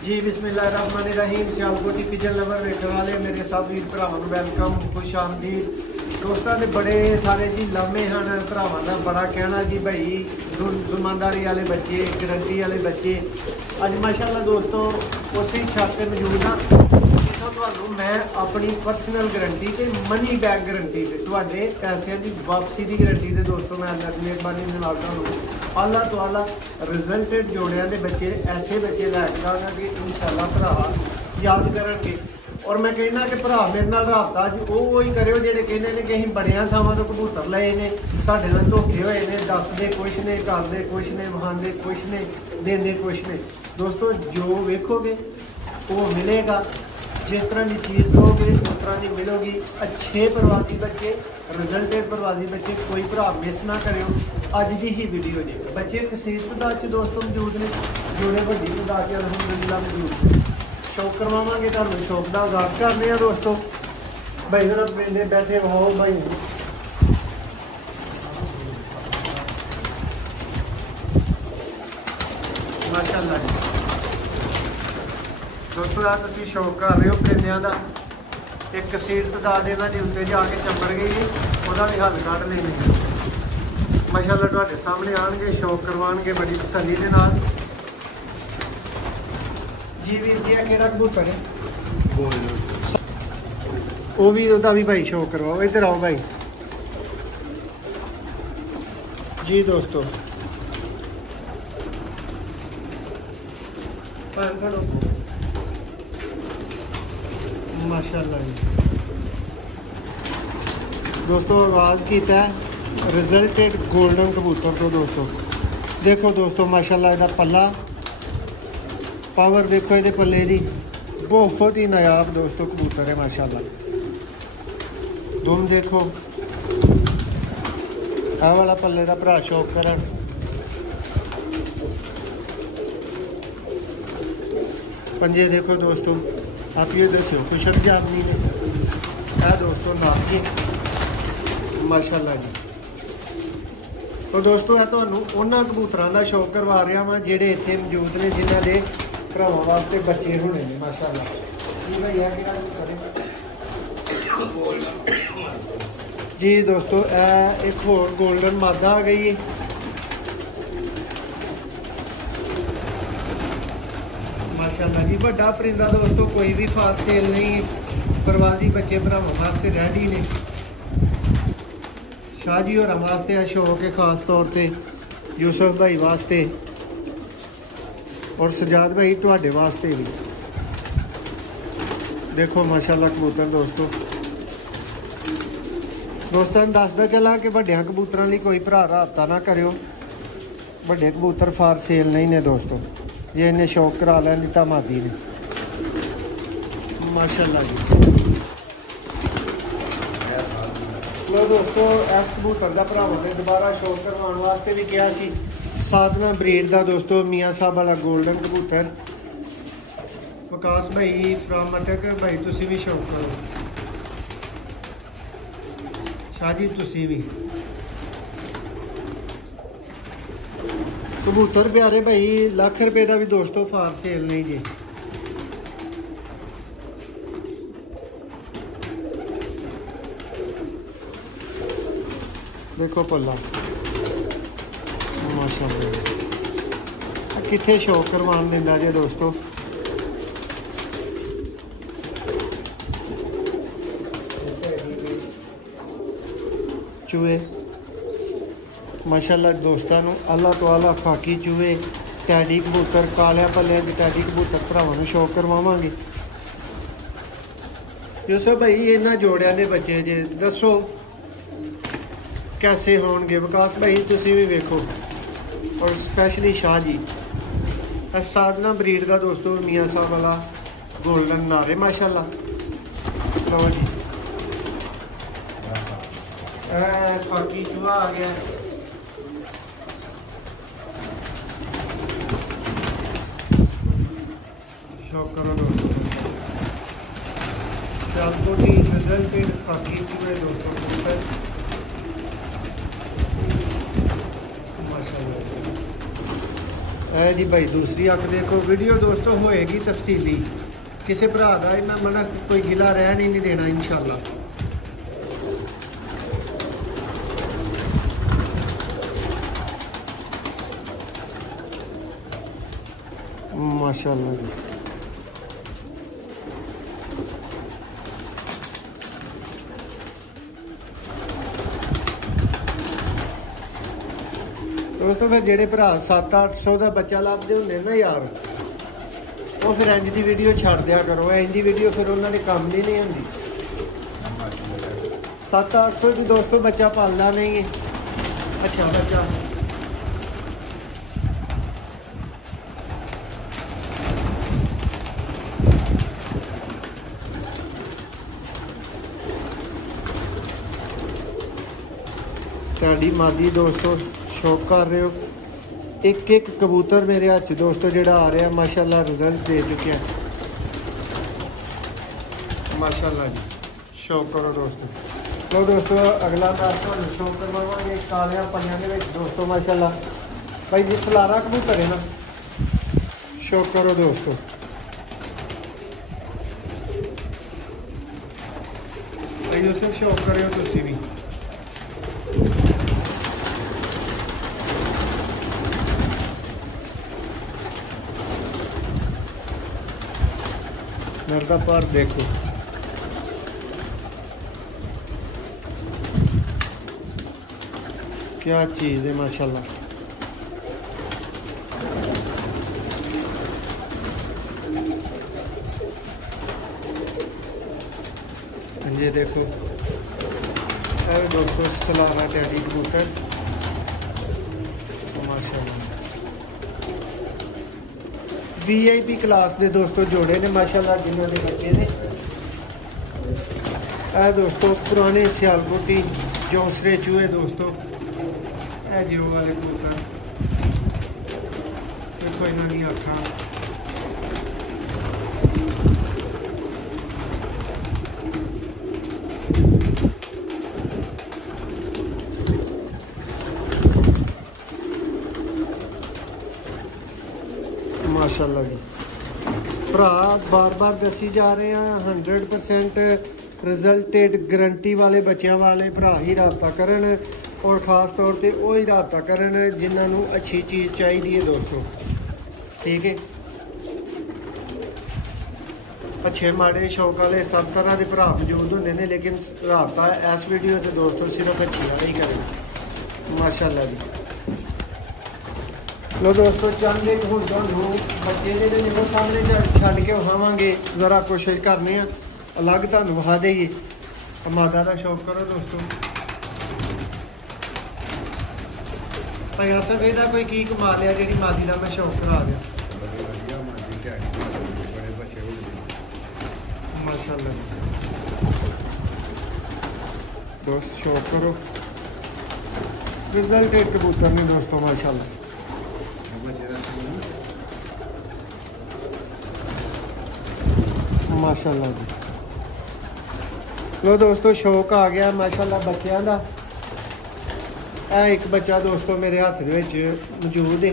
जी बिस्मिल्लाहिर्रहमानिर्रहीम। Sialkoti pigeon lover वेखने वाले मेरे सब वीर भरावां नूं वेलकम, खुश आमदीद। दोस्तों के बड़े सारे जी लम्हे हैं भरावां दा बड़ा कहना जी भाई दुमानदारी वाले बच्चे, गारंटी वाले बच्चे। अज माशाअल्लाह दोस्तों उस छत पर मौजूद हाँ जिथों तुहानूं मैं अपनी पर्सनल गारंटी ते मनी बैक गारंटी ते तुहाडे पैसों की वापसी की गारंटी ते दोस्तों मैं अल्लाह की मेहरबानी नाल तुहानूं आला तो आला रिजल्टेड जोड़ियां दे बच्चे ऐसे बच्चे लैके आवांगा कि इंशाअल्लाह भरा याद करनगे। और मैं कहना कि भरा मेरे नाल राबता अज वो ही करो जेडे कहते हैं कि असीं बड़ियां थावां तो कबूतर लए ने, साडे नाल धोखे होए ने, दसदे कुछ ने, करदे कुछ ने, वहांदे कुछ ने, देंदे कुछ ने। दोस्तों जो वेखोगे वो मिलेगा, जिस तरह की चीज़ दोगे उस तरह की मिलोगी। अच्छे प्रवासी बच्चे, रिजल्टेड प्रवासी बच्चे, कोई भरा मिस ना करो। अज की ही वीडियो जी बच्चे कसीर तादाद दोस्तों मौजूद ने, जोड़े वड्डी तादाद अल्हम्दुलिल्लाह मौजूद ने। शौक करवावांगे तुहानूं, शौक का आगाज करने हैं दोस्तों। भाई जरा मेले बैठे हो भाई माशाअल्लाह जी। दोस्तों आ तुसीं शौक कर रहे हो परिंदियां दा, एक कसीर तादाद इन्हां दी उत्ते जाके चंबड़ गई है, उसका भी हल कढ़ लेंगे माशाअल्लाह। तुहाडे सामने आएंगे, शौक करवाएंगे बड़ी तसल्ली दे नाल। जी वीर जी केड़ा कबूतर है वो भी उसका भी भाई शौक करवाओ। इधर आओ भाई जी। दोस्तों माशाअल्लाह जी। दोस्तों आगाज किया रिजल्टेड गोल्डन कबूतर तो दोस्तों देखो दोस्तों माशाअल्लाह इसका पल्ला पावर देखो ये पल्ले की बहुत ही नायाब दोस्तों कबूतर है माशाअल्लाह। दुम देखो आ वाला पल्ले का भरा शौक कर। पंजे देखो दोस्तों, आप ये दस्यो कुशल जामनी ने है दोस्तों नाके माशाअल्लाह जी। तो दोस्तों मैं तुहानूं उन्हां कबूतरां दा शौक करवा रहा वां जिहड़े इत्थे मौजूद ने, जिन्हां दे भरावां वास्ते बच्चे होने ने माशाअल्लाह जी। भाई है जी दोस्तों एक होर गोल्डन मादा आ गई है माशाअल्लाह जी। बड़ा परिंदा दोस्तों कोई भी फार सेल नहीं है, प्रवासी बच्चे भरावां वास्ते रेडी ने। शाह जी होरां वास्ते शौक है खास तौर पर, यूसुफ भाई वास्ते और सजाद भाई तुहाडे वास्ते भी। देखो माशाअल्लाह कबूतर दोस्तों दसदा चला कि वड्डियां कबूतरां लई कोई भरा राबता ना करियो, वड्डे कबूतर फार सेल नहीं ने दोस्तों। जे इन्हें शौक करा लैन दिता मादी ने माशाअल्लाह जी। लो दोस्तों इस कबूतर का भरावां ने दोबारा शौक करवाने वास्ते भी कहा सी। साधना ब्रीड का दोस्तों मियाँ साहब वाला गोल्डन कबूतर। विकास भाई फ्राम अटक भाई तुसी भी शौक करो, शाह जी तुसी भी। कबूतर प्यारे भाई लाख रुपए का भी दोस्तों फार सेल नहीं जी। देखो पल्ला माशाअल्लाह किथे शौक करवान दिंदा जे दोस्तों। चूहे माशाअल्लाह दोस्तों अल्लाह तो आला खाकी चूहे, टैडी कबूतर, कालिया पल्लियां के टैडी कबूतर भरावां नूं शौक करवावांगे। यूसुफ भाई इन्हां जोड़ियां दे बच्चे जे दसो कैसे होणगे। विकास भाई तुसी भी वेखो और स्पैशली शाह जी। साधना ब्रीड का दोस्तों मियाँ साहब वाला गोल्डन नारे माशाअल्लाह। लो जी खाकी चूहा आ गया। शौक करो दोस्तों सियालकोटी रिजल्टेड खाकी चूहे दोस्तों माशाअल्लाह। है जी भाई दूसरी अख देखो। वीडियो दोस्तों होएगी तफसीली, किसी भरा का मैं मना कोई गिला रहन ही नहीं देना इंशाल्लाह। माशाल्लाह जी। दोस्तों फिर जेडे भरा 700-800 का बच्चा लभदे होंगे ना यार, वो फिर इंज की वीडियो छड़ दिया करो। इंज की वीडियो फिर उन्होंने काम नहीं होंगी। 700-800 की दोस्तों बच्चा पालना नहीं है। अच्छा बच्चा ताड़ी मादी दोस्तों शौक कर रहे हो। एक एक कबूतर मेरे हाथ दोस्तों जोड़ा आ रहा माशाल्लाह रिजल्ट दे चुके हैं माशाल्लाह जी। शौक करो दोस्तों। तो दोस्तों अगला मैं आपको शौक करवावांगे कालिया पंजा के दोस्तों माशाल्लाह भाई जी फलारा कबूतर है ना। शौक करो दोस्तों। भाई दोस्तों शौक करो तुसी भी। नरदा पर देखो क्या चीज़ है माशाल्लाह। ये देखो अरे दोस्तों सलारा टैडी कबूतर माशाल्लाह VIP क्लास के दोस्तों जोड़े ने माशाल्लाह जिन्होंने बच्चे ने। दोस्तों पुराने सियालकोटी जौसरे चूहे दोस्तों जियो वाले कबूतर देखो इन्हों दी अखा माशाल्लाह जी। भरा बार बार दसी जा रहे हैं 100% रिजल्टेड गारंटी वाले बच्चों वाले भरा ही रबता करन और ख़ास तौर पर वो ही रबता करन जिन्होंने अच्छी चीज़ चाहिए है दोस्तों। ठीक है अच्छे माड़े शौक वाले सब तरह के भरा मौजूद होंगे ने लेकिन रबता इस वीडियो से दोस्तों सिर्फ अच्छी वाला ही करें माशाल्लाह जी। लो दोस्तों चंद एक हूँ बच्चे जो सामने छड़ के विखावे ज़रा कोशिश करने अलग तुहानू विखा देइए। मादा का शौक करो दोस्तों। भाई असफ ਇਹਦਾ कोई की कमा लिया जी मादी का मैं शौक करा दिया माशाल्लाह दोस्त। शौक करो रिजल्ट एक कबूतर ने दोस्तों माशाल्लाह। माशाल्लाह जी। लो दोस्तों शौक आ गया माशाल्लाह बच्चों का। एक बच्चा दोस्तों मेरे हाथ मौजूद है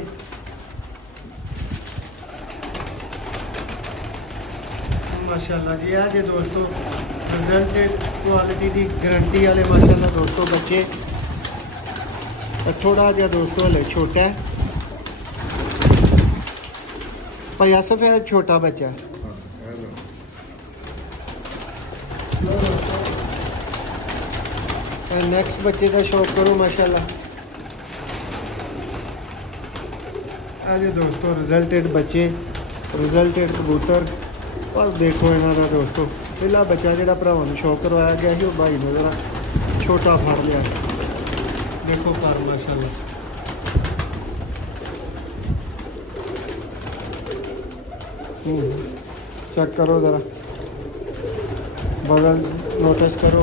माशाल्लाह जी। है जी दोस्तों रिजल्ट क्वालिटी की गारंटी वाले माशाल्लाह दोस्तों बच्चे। थोड़ा जहा दोस्तों हले छोटा है भाई आसफ है छोटा बच्चा। नेक्स्ट बच्चे का शौक करो माशाल्लाह। अरे दोस्तों रिजल्टेड बच्चे रिजल्टेड कबूतर और देखो इन्हों का दोस्तों पहला बच्चा जो भरावां नूं शौक करवाया गया है भाई ने जरा छोटा फड़ लिया देखो पर माशाल्लाह। चेक करो ज़रा बगल नोटिस करो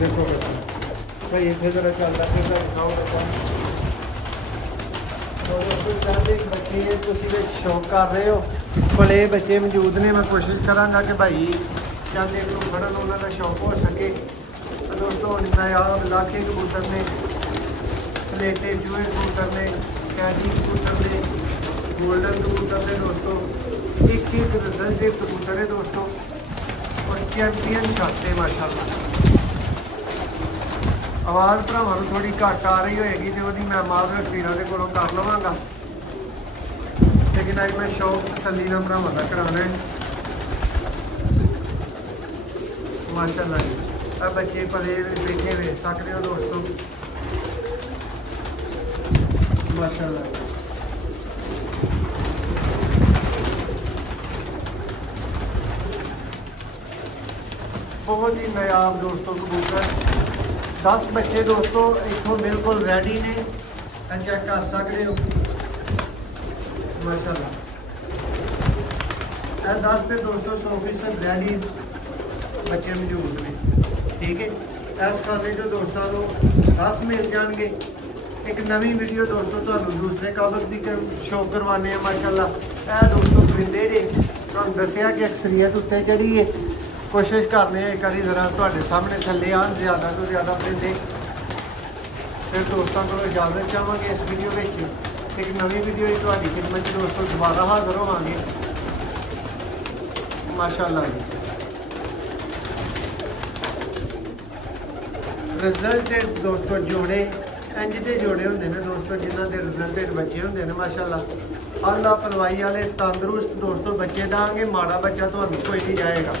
देखो भाई इतने ज़रा चलता है बच्चे शौक कर रहे हो भले बच्चे मौजूद ने। मैं कोशिश कराँगा कि भाई चंद एक फड़न उन्होंने शौक हो सके। दोस्तों नायाब लाखे कबूतर ने स्लेटे चूहे कबूतर ने, कैंडी कबूतर ने, गोल्डन कबूतर ने दोस्तों, एक रिजल्ट के कबूतर है दोस्तों, और चैंपियन छाते माशाल्लाह। आवाज़ भरावां नूं थोड़ी घट आ रही होएगी तो वही मैं माजरत वीरां दे कोलों कर लवांगा, लेकिन अज मैं शौक तसल्ली नाल भरावां दा कराना है माशाल्लाह जी। अब बच्चे पले बैठे हुए सकते हो दोस्तों माशाल्लाह। बहुत ही नायाब दोस्तों कबूतर, 10 बच्चे दोस्तों इतों बिल्कुल रेडी ने, चेक कर सकते हो माशाल्लाह। 10 पे दोस्तों 100% रेडी बच्चे मौजूद ने, ठीक है। इस खाने जो दोस्तों को 10 मिल जाएंगे। एक नवी वीडियो दोस्तों तुहानू दूसरे काबक की शो करवाने माशाल्लाह। यह दोस्तों परिंदे जे तुहानू दसिया कि अक्सरीयत उत्ते चढ़ी है, कोशिश करने एक बार जरा तुहाडे सामने थल्ले आन ज़्यादा तो ज़्यादा परिंदे, फिर दोस्तों को इजाजत चाहांगे इस वीडियो में। एक नवी वीडियो तुहाडी खिदमत दोस्तों दोबारा हाजिर होवांगे माशाल्लाह जी। रिजल्टेड दोस्तों जोड़े इंज के जोड़े होंगे ने दोस्तों, जिन्हों के रिजल्टेड बच्चे होंगे ने माशाल्लाह। अल्लाह पलवाई वाले तंदुरुस्त दोस्तों बच्चे देंगे, माड़ा बच्चा तो कोई नहीं जाएगा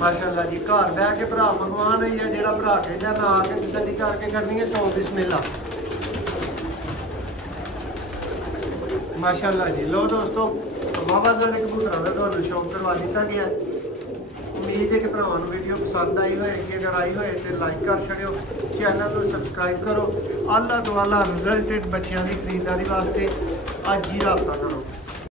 माशाल्लाह जी। घर बह के भरा मंगवान है या जो भरा के या ना आके तसल्ली करके करनी है 100 बिस्मिल्लाह माशाल्लाह जी। लो दोस्तों बाबा सारे कबूतरों का तुहानू शौक करवा दिता गया। उम्मीद है कि भरावां नूं वीडियो पसंद आई होएगी, अगर आई होए तो लाइक कर छड़ियो, चैनल को सबसक्राइब करो। अल्लाह दुआला रिजल्टेड बच्चों की खरीदारी वास्ते अज ही रब्ता करो।